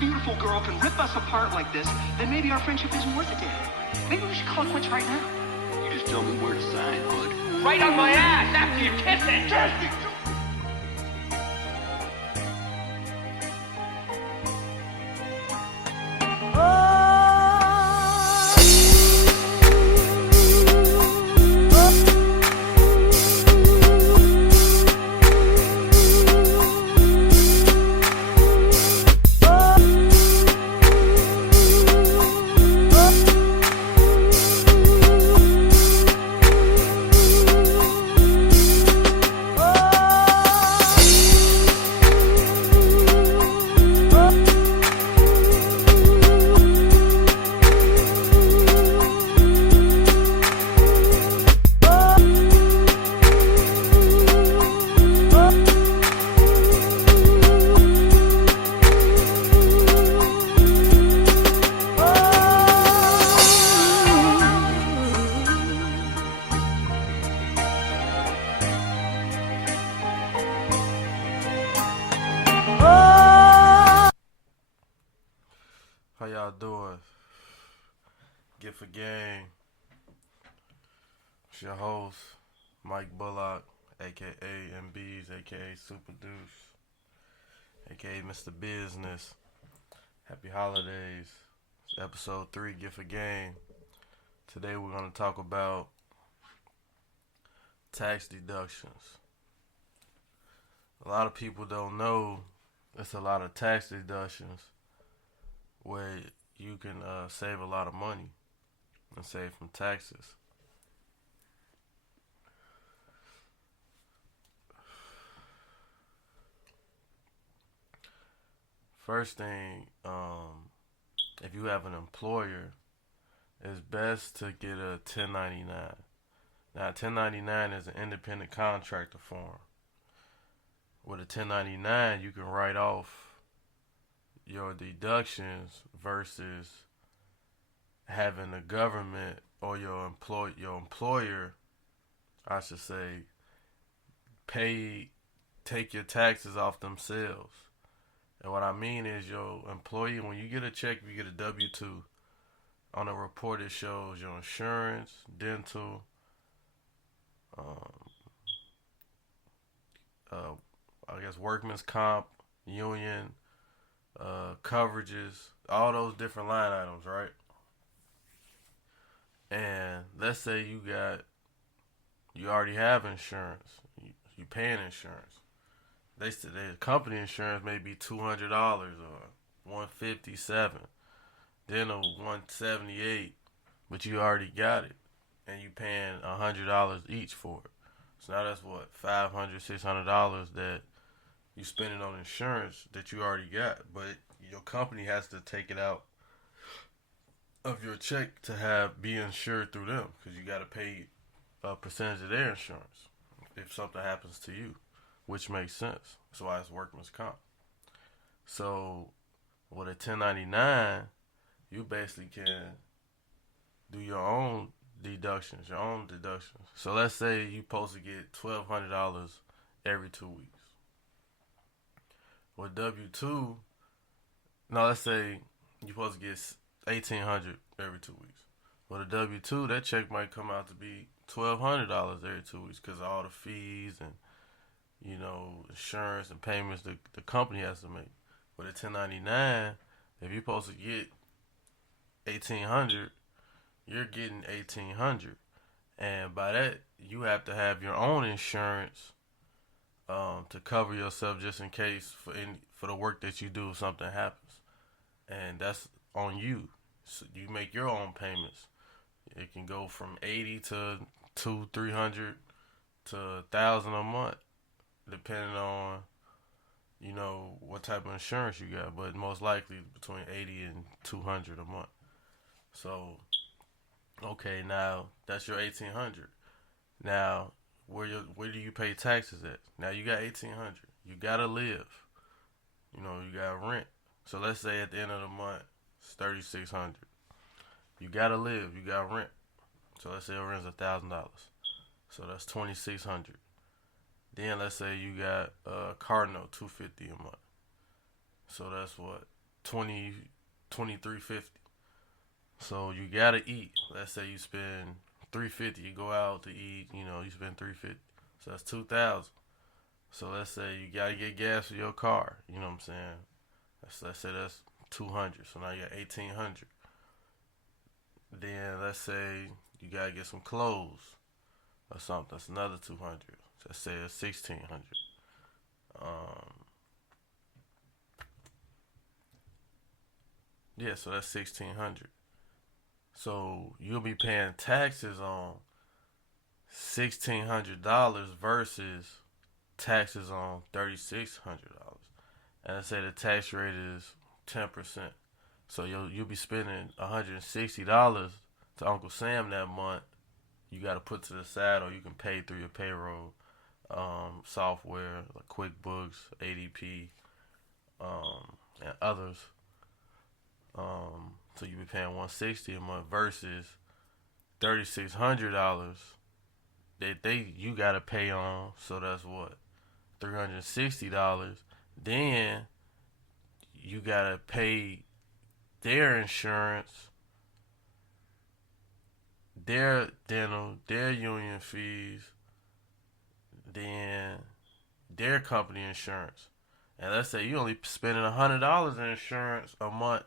beautiful girl can rip us apart like this, then maybe our friendship isn't worth a damn. Maybe we should call it quits right now. You just tell me where to sign, bud. Right on my ass after you kiss it! Kiss it! How y'all doing? Get for Game. It's your host, Mike Bullock, aka MBs, aka Super Deuce, aka Mr. Business. Happy holidays. It's episode 3, Get for Game. Today we're going to talk about tax deductions. A lot of people don't know there's a lot of tax deductions where you can save a lot of money and save from taxes. First thing, if you have an employer, it's best to get a 1099. Now, 1099 is an independent contractor form. With a 1099, you can write off your deductions versus having the government or your employer, I should say, take your taxes off themselves. And what I mean is your employee, when you get a check, you get a W-2. On a report, it shows your insurance, dental, I guess workman's comp, union, coverages, all those different line items, right? And let's say you already have insurance, you paying insurance. The company insurance may be $200 or $157, then a $178, but you already got it, and you paying $100 each for it. So now that's what, $500, $600 that you spending on insurance that you already got, but your company has to take it out of your check to be insured through them, because you got to pay a percentage of their insurance if something happens to you, which makes sense. That's why it's workman's comp. So with a 1099, you basically can do your own deductions. So let's say you're supposed to get $1,200 every 2 weeks. With W-2, let's say you're supposed to get $1,800 every 2 weeks. With a W-2, that check might come out to be $1,200 every 2 weeks because of all the fees and, insurance and payments the company has to make. With a 1099, if you're supposed to get $1,800, you're getting $1,800. And by that, you have to have your own insurance to cover yourself just in case for the work that you do if something happens. And that's on you. So you make your own payments. It can go from $80 to $200-$300 to $1,000 a month, depending on what type of insurance you got. But most likely between $80 and $200 a month. So, okay, now that's your $1,800. Now, where do you pay taxes at? Now you got $1,800. You gotta live. You got rent. So let's say at the end of the month it's $3,600. You gotta live. You got rent. So let's say your rent's $1,000. So that's $2,600. Then let's say you got a car note, $250 a month. So that's what, 20, 23.50. So you gotta eat. Let's say you spend 350. You go out to eat. You spend 350. So that's 2,000. So let's say you gotta get gas for your car. You know what I'm saying? Let's say that's 200. So now you got 1,800. Then let's say you gotta get some clothes or something. That's another 200. So let's say it's 1,600. Yeah, so that's 1,600. So you'll be paying taxes on $1,600 versus taxes on $3,600. And I say the tax rate is 10%. So you'll be spending $160 to Uncle Sam that month. You got to put to the side, or you can pay through your payroll software like QuickBooks, ADP, and others. So you be paying $160 a month versus $3,600 that you gotta pay on. So that's what, $360. Then you gotta pay their insurance, their dental, their union fees, then their company insurance. And let's say you only spending $100 in insurance a month,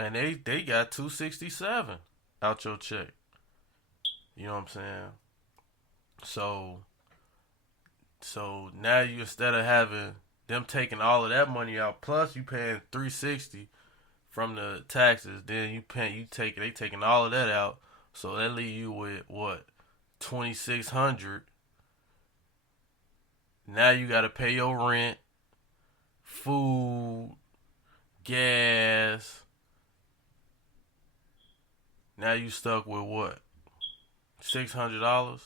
and they got $267 out your check. You know what I'm saying? So now you, instead of having them taking all of that money out, plus you paying $360 from the taxes, then they taking all of that out. So that leave you with what, $2,600. Now you got to pay your rent, food, gas. Now you stuck with what, $600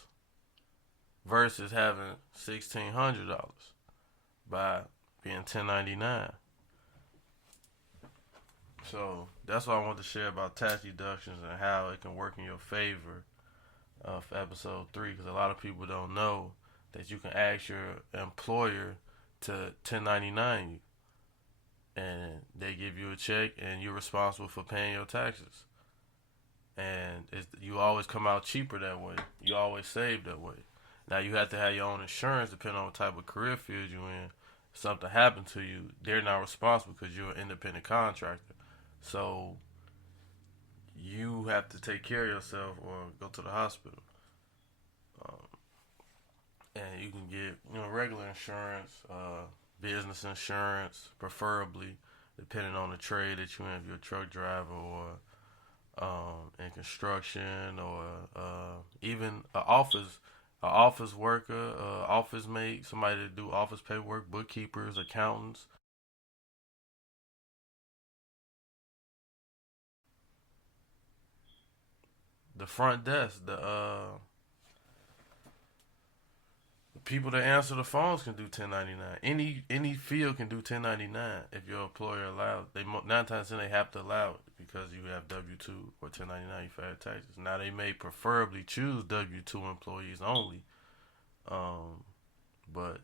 versus having $1,600 by being 1099. So that's what I want to share about tax deductions and how it can work in your favor for episode 3, because a lot of people don't know that you can ask your employer to 1099 you, and they give you a check and you're responsible for paying your taxes. And you always come out cheaper that way. You always save that way. Now you have to have your own insurance depending on what type of career field you're in. If something happened to you, they're not responsible because you're an independent contractor. So you have to take care of yourself or go to the hospital. And you can get regular insurance, business insurance, preferably, depending on the trade that you're in. If you're a truck driver or in construction, or even an office worker, office mate, somebody to do office paperwork, bookkeepers, accountants. The front desk, the people that answer the phones can do 1099. Any field can do 1099 if your employer allows. 9 times 10 they have to allow it because you have W-2 or 1099 for taxes. Now they may preferably choose W-2 employees only, but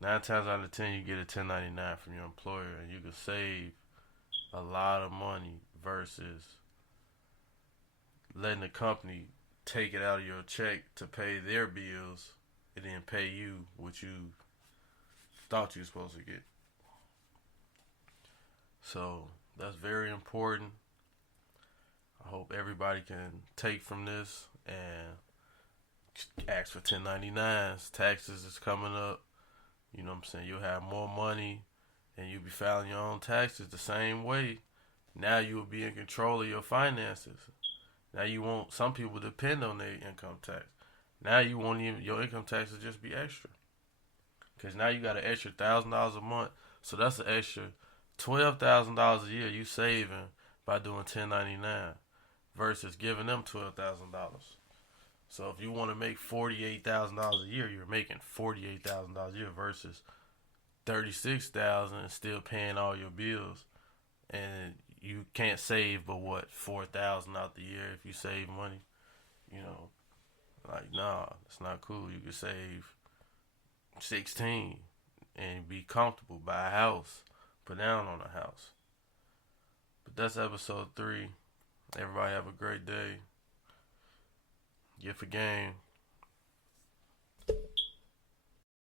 9 times out of 10 you get a 1099 from your employer, and you can save a lot of money versus letting the company take it out of your check to pay their bills and then pay you what you thought you were supposed to get. So that's very important. I hope everybody can take from this and ask for 1099s. Taxes is coming up. You know what I'm saying? You'll have more money and you'll be filing your own taxes the same way. Now you will be in control of your finances. Now you won't, some people depend on their income tax. Now you won't even, your income tax will just be extra. Because now you got an extra $1,000 a month. So that's an extra $12,000 a year you saving by doing 1099 versus giving them $12,000. So if you want to make $48,000 a year, you're making $48,000 a year versus $36,000 and still paying all your bills. And you can't save but what, $4,000 out the year if you save money. Like, nah, it's not cool. You can save 16 and be comfortable, buy a house, put down on a house. But that's episode 3. Everybody have a great day. Get for game.